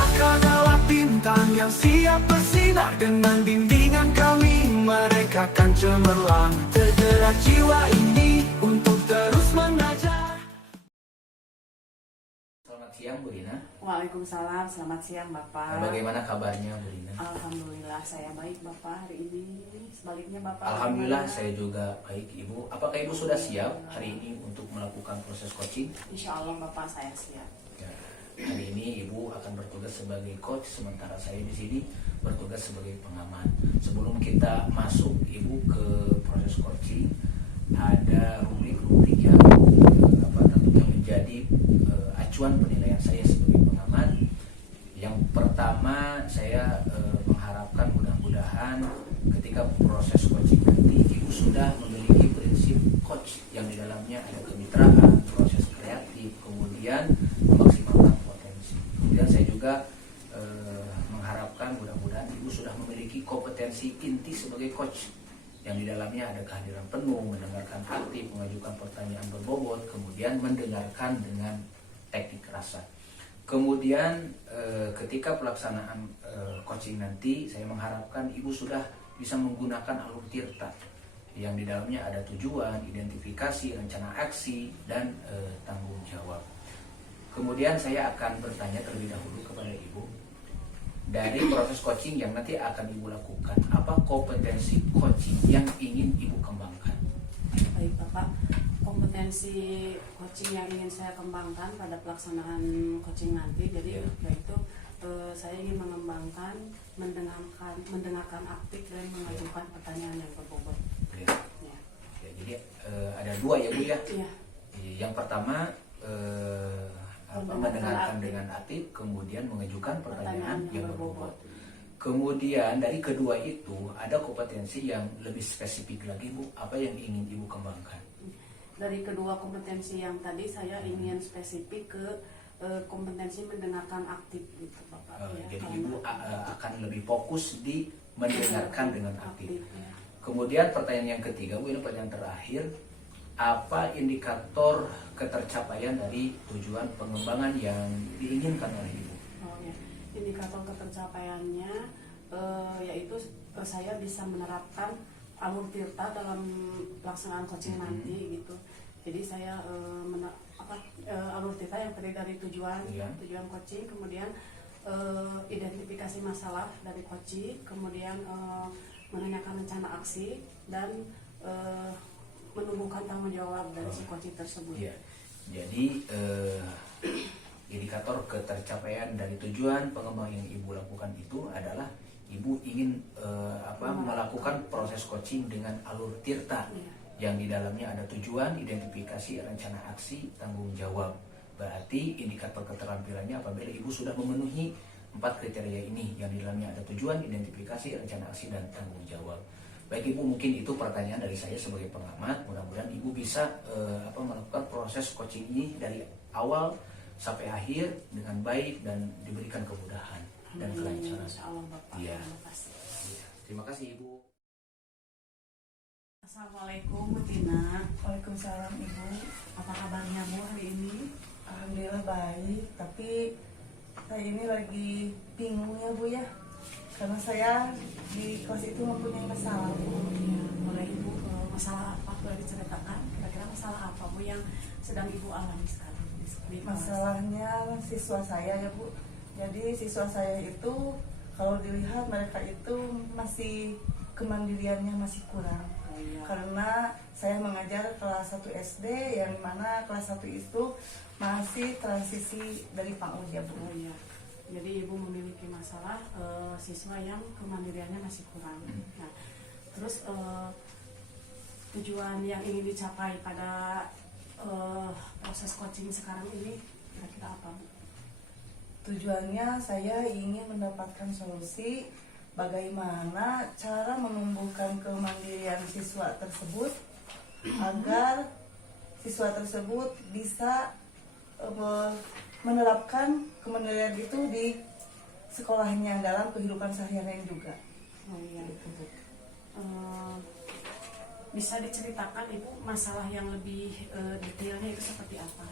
Anak adalah bintang yang siap bersinar. Dengan bimbingan kami mereka kan cemerlang. Tergerak jiwa ini untuk terus mengajar. Selamat siang Bu Rina. Waalaikumsalam, selamat siang Bapak. Bagaimana kabarnya Bu Rina? Alhamdulillah saya baik Bapak hari ini. Sebaliknya Bapak. Alhamdulillah bagaimana? saya juga baik Ibu. Apakah Ibu sudah siap hari ini untuk melakukan proses coaching? Insya Allah Bapak saya siap. Ya, hari ini Ibu akan bertugas sebagai coach, sementara saya di sini bertugas sebagai pengamat. Sebelum kita masuk Ibu ke proses coaching, ada rubrik-rubrik yang tentunya menjadi acuan penilaian saya sebagai pengamat. Yang pertama, saya mengharapkan mudah-mudahan ketika proses coaching nanti Ibu sudah memiliki prinsip coach yang di dalamnya ada kemitraan, proses kreatif, kemudian memaksimalkan potensi. Kemudian saya juga mengharapkan mudah-mudahan Ibu sudah memiliki kompetensi inti sebagai coach yang di dalamnya ada kehadiran penuh, mendengarkan aktif, mengajukan pertanyaan berbobot, kemudian mendengarkan dengan teknik rasa. Kemudian ketika pelaksanaan coaching nanti, saya mengharapkan Ibu sudah bisa menggunakan alur tirta yang di dalamnya ada tujuan, identifikasi, rencana aksi, dan tanggung jawab. Kemudian saya akan bertanya terlebih dahulu kepada Ibu, dari proses coaching yang nanti akan Ibu lakukan, apa kompetensi coaching yang ingin Ibu kembangkan? Baik Bapak, kompetensi coaching yang ingin saya kembangkan pada pelaksanaan coaching nanti, jadi yaitu saya ingin mengembangkan, mendengarkan aktif dan mengajukan pertanyaan yang berbobot. Ya. Ya. Ya, jadi ada dua ya Bu ya. Iya. Yang pertama mendengarkan dengan aktif, kemudian mengajukan pertanyaan yang berbobot. Kemudian dari kedua itu ada kompetensi yang lebih spesifik lagi Bu, apa yang ingin Ibu kembangkan? Dari kedua kompetensi yang tadi saya ingin spesifik ke kompetensi mendengarkan aktif gitu Bapak. Jadi Ibu akan lebih fokus di mendengarkan dengan aktif. Ya. Kemudian pertanyaan yang ketiga Bu, ini pertanyaan terakhir, apa indikator ketercapaian dari tujuan pengembangan yang diinginkan oleh Ibu? Oh ya, indikator ketercapaiannya yaitu saya bisa menerapkan alur tirta dalam pelaksanaan coaching nanti gitu. Jadi saya alur tirta yang terdiri dari tujuan coaching, kemudian identifikasi masalah dari coaching, kemudian menanyakan rencana aksi, dan menumbuhkan tanggung jawab dari si coaching tersebut. Ya. Jadi indikator ketercapaian dari tujuan pengembangan yang Ibu lakukan itu adalah Ibu ingin melakukan proses coaching dengan alur tirta yang di dalamnya ada tujuan, identifikasi, rencana aksi, tanggung jawab. Berarti indikator keterampilannya apabila Ibu sudah memenuhi 4 kriteria ini yang di dalamnya ada tujuan, identifikasi, rencana aksi, dan tanggung jawab. Baik Ibu, mungkin itu pertanyaan dari saya sebagai pengamat. Mudah-mudahan Ibu bisa melakukan proses coaching ini dari awal sampai akhir dengan baik dan diberikan kemudahan dan kelancaran. Insyaallah Bapak. Ya. Terima kasih. Terima kasih Ibu. Assalamualaikum Bu Tina. Waalaikumsalam Ibu. Apa kabarnya Bu hari ini? Alhamdulillah baik, tapi saya ini lagi bingung ya Bu ya, karena saya di kelas itu mempunyai masalah Bu. Ya, boleh Ibu, masalah apa boleh diceritakan? Kira-kira masalah apa Bu yang sedang Ibu alami sekarang di kelas? Masalahnya siswa saya ya Bu. Jadi siswa saya itu kalau dilihat mereka itu masih kemandiriannya masih kurang. Iya. Karena saya mengajar kelas 1 SD yang mana kelas 1 itu masih transisi dari PAUD ya Bu. Oh iya. Jadi Ibu memiliki masalah siswa yang kemandiriannya masih kurang. Nah, terus tujuan yang ingin dicapai pada proses coaching sekarang ini kira-kira apa Bu? Tujuannya saya ingin mendapatkan solusi bagaimana cara menumbuhkan kemandirian siswa tersebut agar siswa tersebut bisa menerapkan kemandirian itu di sekolahnya dalam kehidupan sehari-hari juga. Oh iya. Bisa diceritakan Ibu masalah yang lebih detailnya itu seperti apa?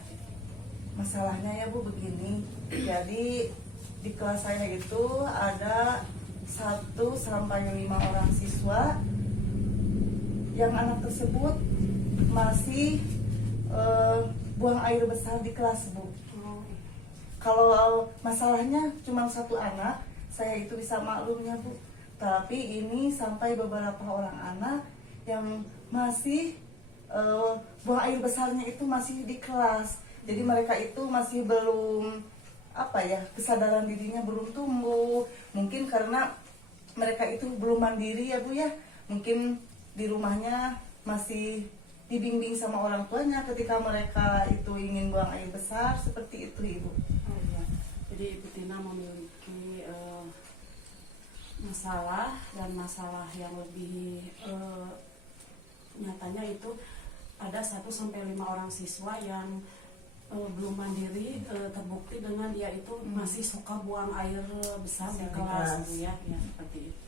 Masalahnya ya Bu begini, jadi di kelas saya itu ada 1 sampai 5 orang siswa yang anak tersebut masih buang air besar di kelas, Bu. Kalau masalahnya cuma 1 anak, saya itu bisa maklumnya, Bu. Tapi ini sampai beberapa orang anak yang masih buang air besarnya itu masih di kelas. Jadi mereka itu masih belum kesadaran dirinya belum tumbuh. Mungkin karena mereka itu belum mandiri ya, Bu ya. Mungkin di rumahnya masih dibimbing sama orang tuanya ketika mereka itu ingin buang air besar, seperti itu, Ibu. Oh iya. Jadi Ibu Tina memiliki masalah yang lebih nyatanya itu ada 1 sampai 5 orang siswa yang belum mandiri, terbukti dengan dia itu masih suka buang air besar di kelas, Bu ya, seperti itu.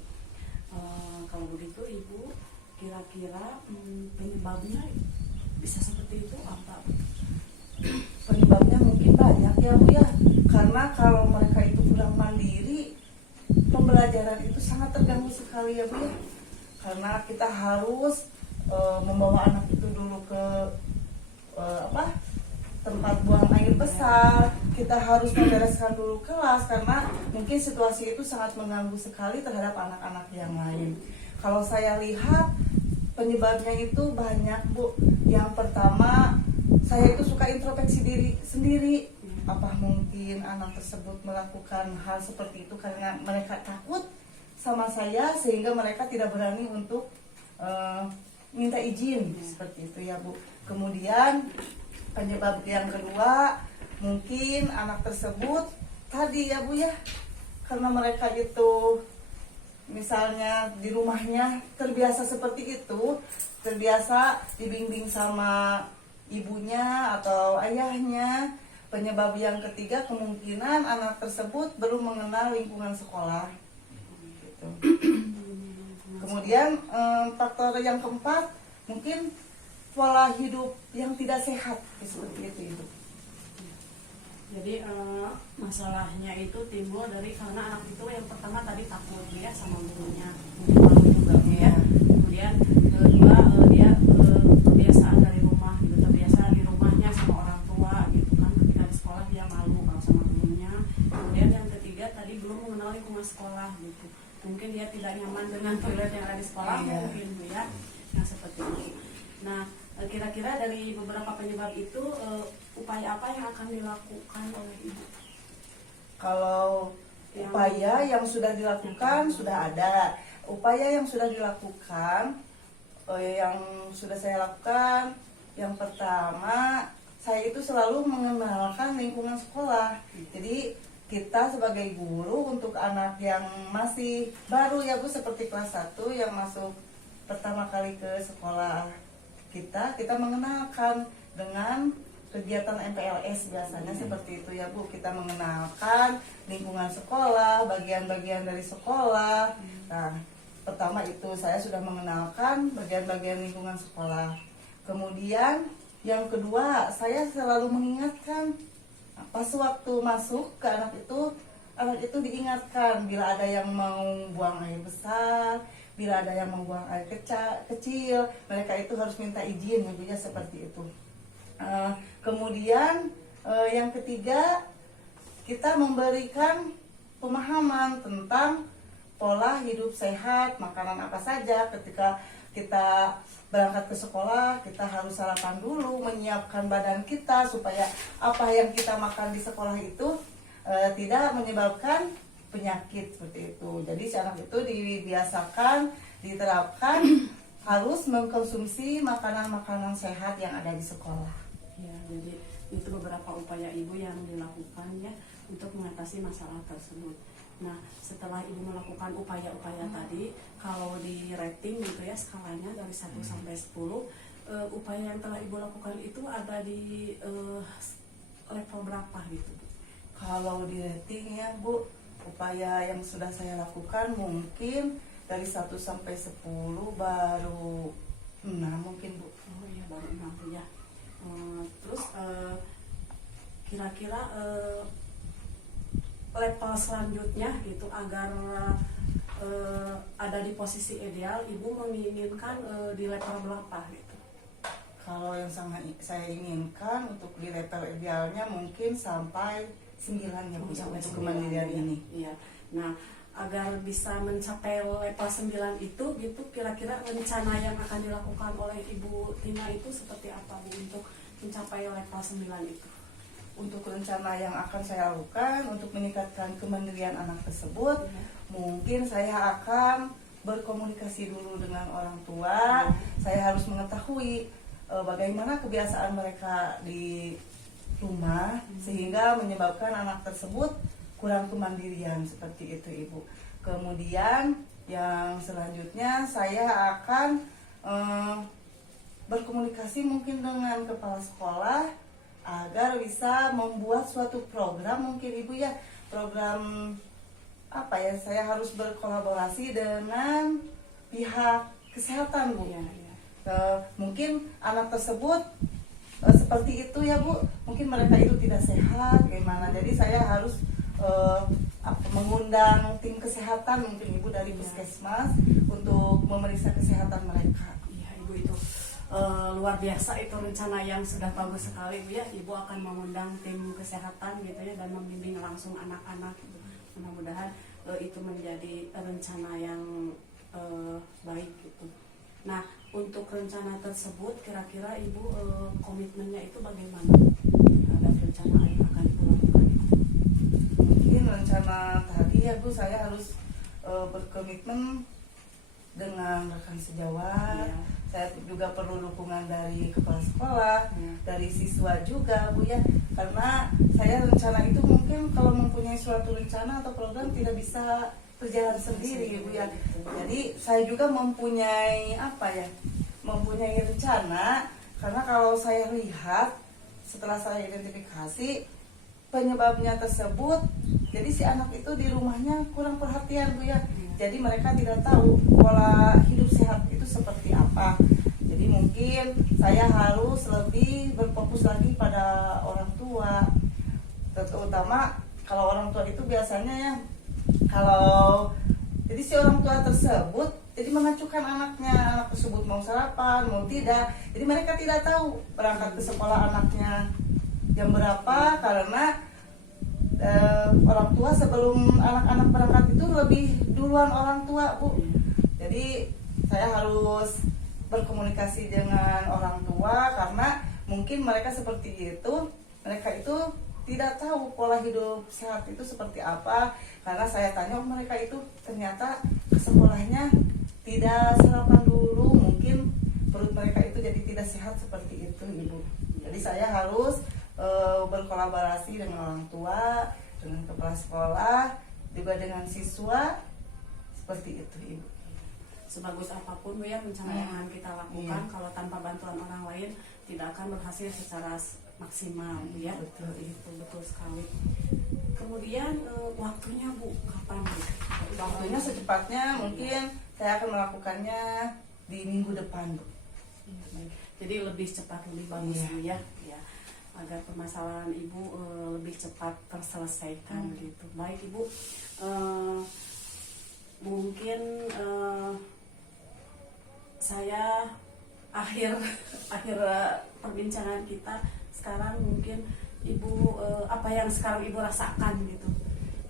Kalau begitu Ibu, kira-kira penyebabnya bisa seperti itu apa? Penyebabnya mungkin banyak ya, Bu ya. Karena kalau mereka itu kurang mandiri, pembelajaran itu sangat terganggu sekali ya, Bu ya. Karena kita harus membawa anak itu dulu ke tempat buang air besar. Kita harus membereskan dulu kelas karena mungkin situasi itu sangat mengganggu sekali terhadap anak-anak yang lain. Kalau saya lihat penyebabnya itu banyak, Bu. Yang pertama, saya itu suka introspeksi diri sendiri. Apa mungkin anak tersebut melakukan hal seperti itu karena mereka takut sama saya sehingga mereka tidak berani untuk minta izin, seperti itu ya, Bu. Kemudian penyebab yang kedua, mungkin anak tersebut tadi ya, Bu ya, karena mereka itu misalnya di rumahnya terbiasa seperti itu, terbiasa dibimbing sama ibunya atau ayahnya. Penyebab yang ketiga, kemungkinan anak tersebut belum mengenal lingkungan sekolah gitu. Kemudian faktor yang keempat, mungkin pola hidup yang tidak sehat, seperti itu, Ibu. Jadi masalahnya itu timbul dari karena anak itu yang pertama tadi takut ya sama gurunya, mungkin malu juga ya. Kemudian kedua dia kebiasaan dari rumah gitu, terbiasa di rumahnya sama orang tua gitu kan. Ketika di sekolah dia malu kalau sama gurunya. Kemudian yang ketiga tadi belum mengenal lingkungan sekolah gitu. Mungkin dia tidak nyaman dengan toilet yang ada di sekolah, mungkin Bu ya. Yang seperti itu. Nah, kira-kira dari beberapa penyebab itu upaya apa yang akan dilakukan oleh Ibu? Kalau upaya yang sudah dilakukan sudah ada. Upaya yang sudah dilakukan, yang sudah saya lakukan, yang pertama saya itu selalu mengenalkan lingkungan sekolah. Jadi kita sebagai guru untuk anak yang masih baru ya, Bu, seperti kelas 1 yang masuk pertama kali ke sekolah kita mengenalkan dengan kegiatan MPLS biasanya seperti itu ya, Bu. Kita mengenalkan lingkungan sekolah, bagian-bagian dari sekolah. Nah, pertama itu saya sudah mengenalkan bagian-bagian lingkungan sekolah. Kemudian yang kedua, saya selalu mengingatkan pas waktu masuk ke anak itu diingatkan bila ada yang mau buang air besar, bila ada yang membuang air kecil, mereka itu harus minta izin ya, Bu ya, seperti itu. Kemudian yang ketiga, kita memberikan pemahaman tentang pola hidup sehat, makanan apa saja. Ketika kita berangkat ke sekolah, kita harus sarapan dulu, menyiapkan badan kita supaya apa yang kita makan di sekolah itu tidak menyebabkan penyakit, seperti itu. Jadi anak itu dibiasakan, diterapkan harus mengkonsumsi makanan-makanan sehat yang ada di sekolah. Ya, jadi itu beberapa upaya Ibu yang dilakukan ya untuk mengatasi masalah tersebut. Nah, setelah Ibu melakukan upaya-upaya tadi, kalau di rating gitu ya skalanya dari 1 sampai 10, upaya yang telah Ibu lakukan itu ada di level berapa gitu? Kalau di rating ya, Bu, upaya yang sudah saya lakukan mungkin dari 1 sampai 10 baru 6 mungkin, Bu. Oh iya, baru 6 ya. Terus kira-kira level selanjutnya gitu agar ada di posisi ideal, ibu menginginkan di level berapa gitu? Kalau yang sangat saya inginkan untuk di level idealnya mungkin sampai 9 ya Bu, Sampai untuk 9, kemandirian ya. ini. Iya. Nah, agar bisa mencapai level 9 itu gitu, kira-kira rencana yang akan dilakukan oleh Ibu Tina itu seperti apa Bu untuk mencapai level 9 itu? Untuk rencana yang akan saya lakukan untuk meningkatkan kemandirian anak tersebut, mungkin saya akan berkomunikasi dulu dengan orang tua. Saya harus mengetahui bagaimana kebiasaan mereka di rumah sehingga menyebabkan anak tersebut kurang kemandirian seperti itu Ibu. Kemudian yang selanjutnya saya akan berkomunikasi mungkin dengan kepala sekolah agar bisa membuat suatu program mungkin Ibu ya, program apa ya, saya harus berkolaborasi dengan pihak kesehatan Bu. Iya. Mungkin anak tersebut seperti itu ya Bu, mungkin mereka itu tidak sehat gimana, jadi saya harus mengundang tim kesehatan mungkin Ibu dari puskesmas untuk memeriksa kesehatan mereka. Iya Ibu, itu luar biasa itu rencana yang sudah bagus sekali Bu ya. Ibu akan mengundang tim kesehatan gitu ya dan membimbing langsung anak-anak gitu. Mudah-mudahan itu menjadi rencana yang baik gitu. Nah, untuk rencana tersebut kira-kira Ibu komitmennya itu bagaimana terhadap rencana yang akan Ibu lakukan? Mungkin rencana tadi ya Bu, saya harus berkomitmen dengan rekan sejawat. Iya. Saya juga perlu dukungan dari kepala sekolah, dari siswa juga Bu ya. Karena saya rencana itu mungkin kalau mempunyai suatu rencana atau program tidak bisa berjalan sendiri Bu ya. Jadi saya juga mempunyai mempunyai rencana, karena kalau saya lihat setelah saya identifikasi penyebabnya tersebut, jadi si anak itu di rumahnya kurang perhatian Bu ya. Jadi mereka tidak tahu pola hidup sehat itu seperti apa. Jadi mungkin saya harus lebih berfokus lagi pada orang tua, terutama kalau orang tua itu biasanya ya, kalau jadi si orang tua tersebut jadi mengacukan anaknya, anak tersebut mau sarapan, mau tidak. Jadi mereka tidak tahu berangkat ke sekolah anaknya jam berapa, karena orang tua sebelum anak-anak berangkat itu lebih duluan orang tua Bu. Jadi saya harus berkomunikasi dengan orang tua karena mungkin mereka seperti itu, mereka itu tidak tahu pola hidup sehat itu seperti apa. Karena saya tanya mereka itu ternyata ke sekolahnya tidak sarapan dulu, mungkin perut mereka itu jadi tidak sehat seperti itu Ibu. Jadi saya harus berkolaborasi dengan orang tua, dengan kepala sekolah, juga dengan siswa, seperti itu Ibu. Sebagus apapun Bu ya rencana yang akan kita lakukan, kalau tanpa bantuan orang lain tidak akan berhasil secara maksimal Bu ya. Betul. Itu betul sekali. Kemudian waktunya Bu, kapan Bu? Waktunya secepatnya mungkin saya akan melakukannya di minggu depan Bu. Iya, baik. Jadi lebih cepat lebih bagus Iya. Bu ya. Ya. Agar permasalahan Ibu lebih cepat terselesaikan gitu. Baik Ibu, mungkin saya akhir perbincangan kita sekarang, mungkin Ibu apa yang sekarang Ibu rasakan gitu?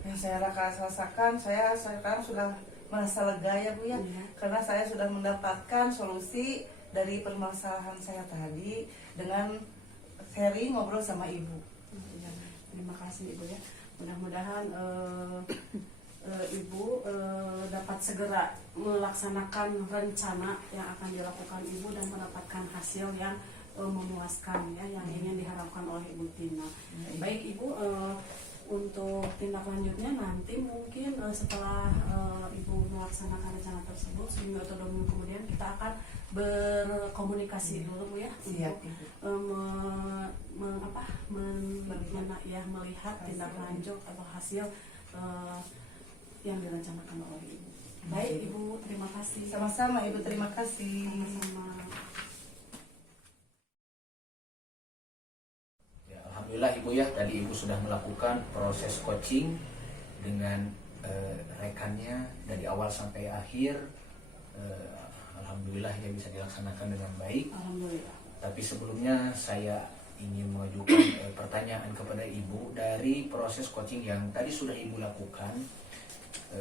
Yang saya rasakan, saya sekarang sudah merasa lega ya Bu ya, Iya. karena saya sudah mendapatkan solusi dari permasalahan saya tadi dengan sharing ngobrol sama Ibu. Ya, terima kasih Ibu ya. Mudah-mudahan Ibu dapat segera melaksanakan rencana yang akan dilakukan Ibu dan mendapatkan hasil yang memuaskan ya, yang ingin diharapkan oleh Ibu Tina. Baik Ibu, untuk tindak lanjutnya nanti mungkin setelah Ibu melaksanakan rencana tersebut, seminggu atau 2 minggu kemudian kita akan berkomunikasi dulu Bu ya. Siap, Untuk melihat tindak lanjut atau hasil yang direncanakan oleh Ibu. Baik Ibu, terima kasih. Sama-sama Ibu, terima kasih. Sama-sama. Ya, alhamdulillah Ibu ya, tadi Ibu sudah melakukan proses coaching dengan rekannya dari awal sampai akhir. Alhamdulillah ya bisa dilaksanakan dengan baik. Alhamdulillah. Tapi sebelumnya saya ingin mengajukan pertanyaan kepada Ibu dari proses coaching yang tadi sudah Ibu lakukan.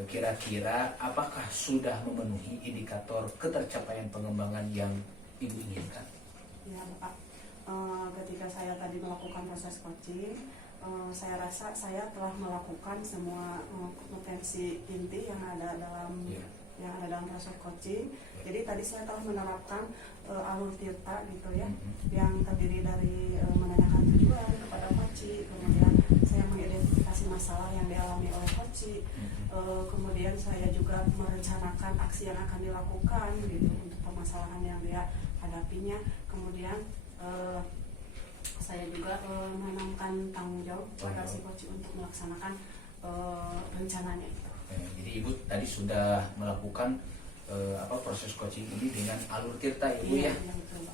Kira-kira apakah sudah memenuhi indikator ketercapaian pengembangan yang Ibu inginkan? Ya Bapak, ketika saya tadi melakukan proses coaching, saya rasa saya telah melakukan semua kompetensi inti yang ada dalam proses coaching. Jadi tadi saya telah menerapkan alur Tirta gitu ya, yang terdiri dari menanyakan tujuan kepada coach, kemudian saya mengidentifikasi masalah yang dialami oleh coach, kemudian saya juga merencanakan aksi yang akan dilakukan gitu untuk permasalahan yang dia hadapinya, kemudian saya juga menanamkan tanggung jawab kepada si coach untuk melaksanakan rencananya gitu. Jadi Ibu tadi sudah melakukan proses coaching ini dengan alur Tirta Ibu ya,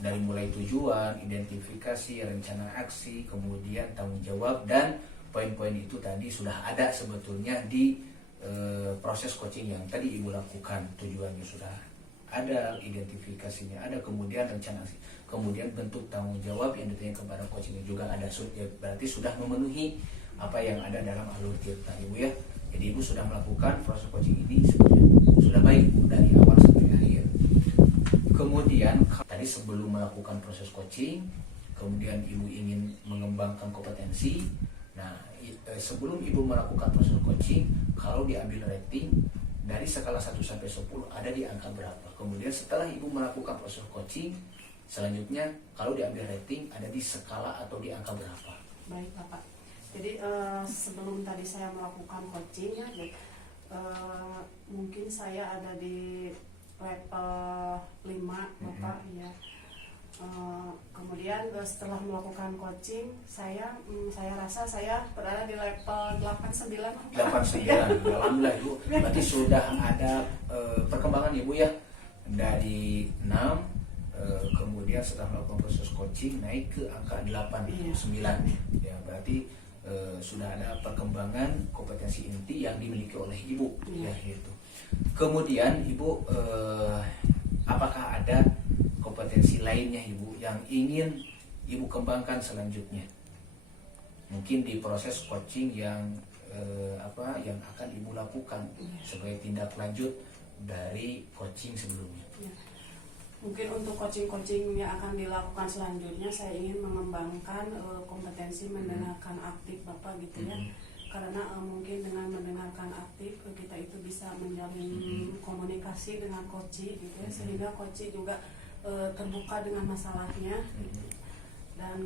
dari mulai tujuan, identifikasi, rencana aksi, kemudian tanggung jawab, dan poin-poin itu tadi sudah ada sebetulnya di proses coaching yang tadi Ibu lakukan. Tujuannya sudah ada, identifikasinya ada, kemudian rencana aksi, kemudian bentuk tanggung jawab yang ditanya kepada coaching juga ada. Berarti sudah memenuhi apa yang ada dalam alur Tirta Ibu ya. Jadi Ibu sudah melakukan proses coaching ini sudah baik dari awal sampai akhir. Kemudian tadi sebelum melakukan proses coaching, kemudian Ibu ingin mengembangkan kompetensi. Nah, sebelum Ibu melakukan proses coaching, kalau diambil rating dari skala 1 sampai 10 ada di angka berapa? Kemudian setelah Ibu melakukan proses coaching, selanjutnya kalau diambil rating ada di skala atau di angka berapa? Baik Bapak. Jadi sebelum tadi saya melakukan coaching ya, mungkin saya ada di level 5 Bapak ya. Kemudian setelah melakukan coaching, saya rasa saya berada di level 89. 89. Alhamdulillah Ibu. Berarti sudah ada perkembangan Ibu ya. Dari 6 kemudian setelah melakukan proses coaching naik ke angka 8, 9. Ya, berarti sudah ada perkembangan kompetensi inti yang dimiliki oleh Ibu ya gitu. Kemudian Ibu apakah ada kompetensi lainnya Ibu yang ingin Ibu kembangkan selanjutnya? Mungkin di proses coaching yang yang akan Ibu lakukan sebagai tindak lanjut dari coaching sebelumnya. Mungkin untuk coaching-coaching yang akan dilakukan selanjutnya, saya ingin mengembangkan kompetensi mendengarkan aktif Bapak gitu ya. Karena mungkin dengan mendengarkan aktif kita itu bisa menjalin komunikasi dengan coach gitu ya, sehingga coach juga terbuka dengan masalahnya, dan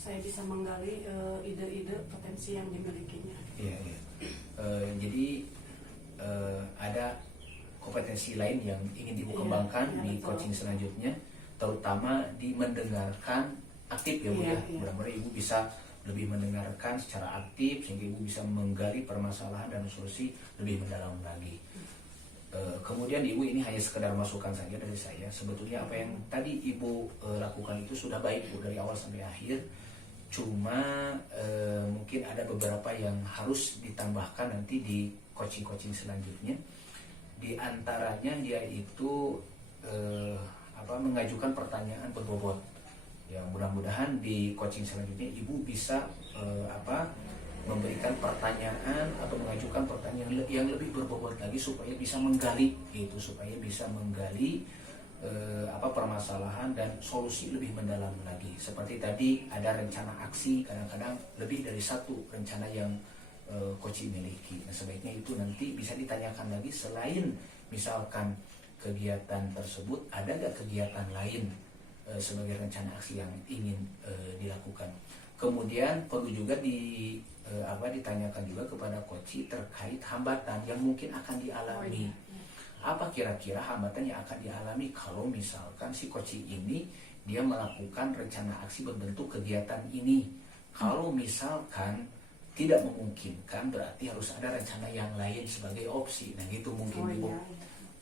saya bisa menggali ide-ide potensi yang dimilikinya. Iya. Jadi ada kompetensi lain yang ingin Ibu kembangkan di coaching selanjutnya, terutama di mendengarkan aktif ya Bu ya. Mudah-mudahan Ibu bisa lebih mendengarkan secara aktif sehingga Ibu bisa menggali permasalahan dan solusi lebih mendalam lagi. Kemudian Ibu, ini hanya sekedar masukan saja dari saya. Sebetulnya apa yang tadi Ibu lakukan itu sudah baik Bu dari awal sampai akhir. Cuma mungkin ada beberapa yang harus ditambahkan nanti di coaching-coaching selanjutnya. Di antaranya yaitu mengajukan pertanyaan berbobot. Ya, mudah-mudahan di coaching selanjutnya Ibu bisa memberikan pertanyaan atau mengajukan pertanyaan yang lebih berbobot lagi supaya bisa menggali permasalahan dan solusi lebih mendalam lagi. Seperti tadi ada rencana aksi, kadang-kadang lebih dari satu rencana yang coach miliki. Nah, sebaiknya itu nanti bisa ditanyakan lagi, selain misalkan kegiatan tersebut, ada nggak kegiatan lain sebagai rencana aksi yang ingin dilakukan. Kemudian perlu juga ditanyakan juga kepada coach terkait hambatan yang mungkin akan dialami. Apa kira-kira hambatan yang akan dialami kalau misalkan si coach ini dia melakukan rencana aksi berbentuk kegiatan ini. Kalau misalkan tidak memungkinkan, berarti harus ada rencana yang lain sebagai opsi. Nah gitu mungkin Ibu.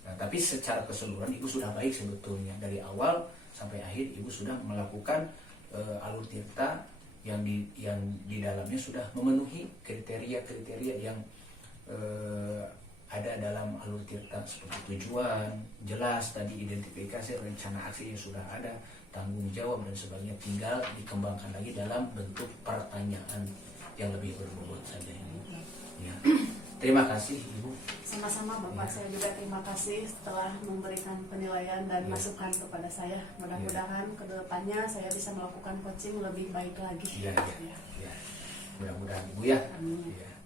Nah, tapi secara keseluruhan Ibu sudah baik sebetulnya. Dari awal sampai akhir Ibu sudah melakukan alur Tirta yang di dalamnya sudah memenuhi kriteria-kriteria yang ada dalam alur tirta, seperti tujuan jelas, tadi identifikasi, rencana aksinya sudah ada, tanggung jawab dan sebagainya, tinggal dikembangkan lagi dalam bentuk pertanyaan yang lebih berbobot saja ini. Ya. Terima kasih Ibu. Sama-sama Bapak, saya juga terima kasih setelah memberikan penilaian dan masukan kepada saya. Mudah-mudahan kedepannya saya bisa melakukan coaching lebih baik lagi. Mudah-mudahan Ibu ya. Amin. Ya.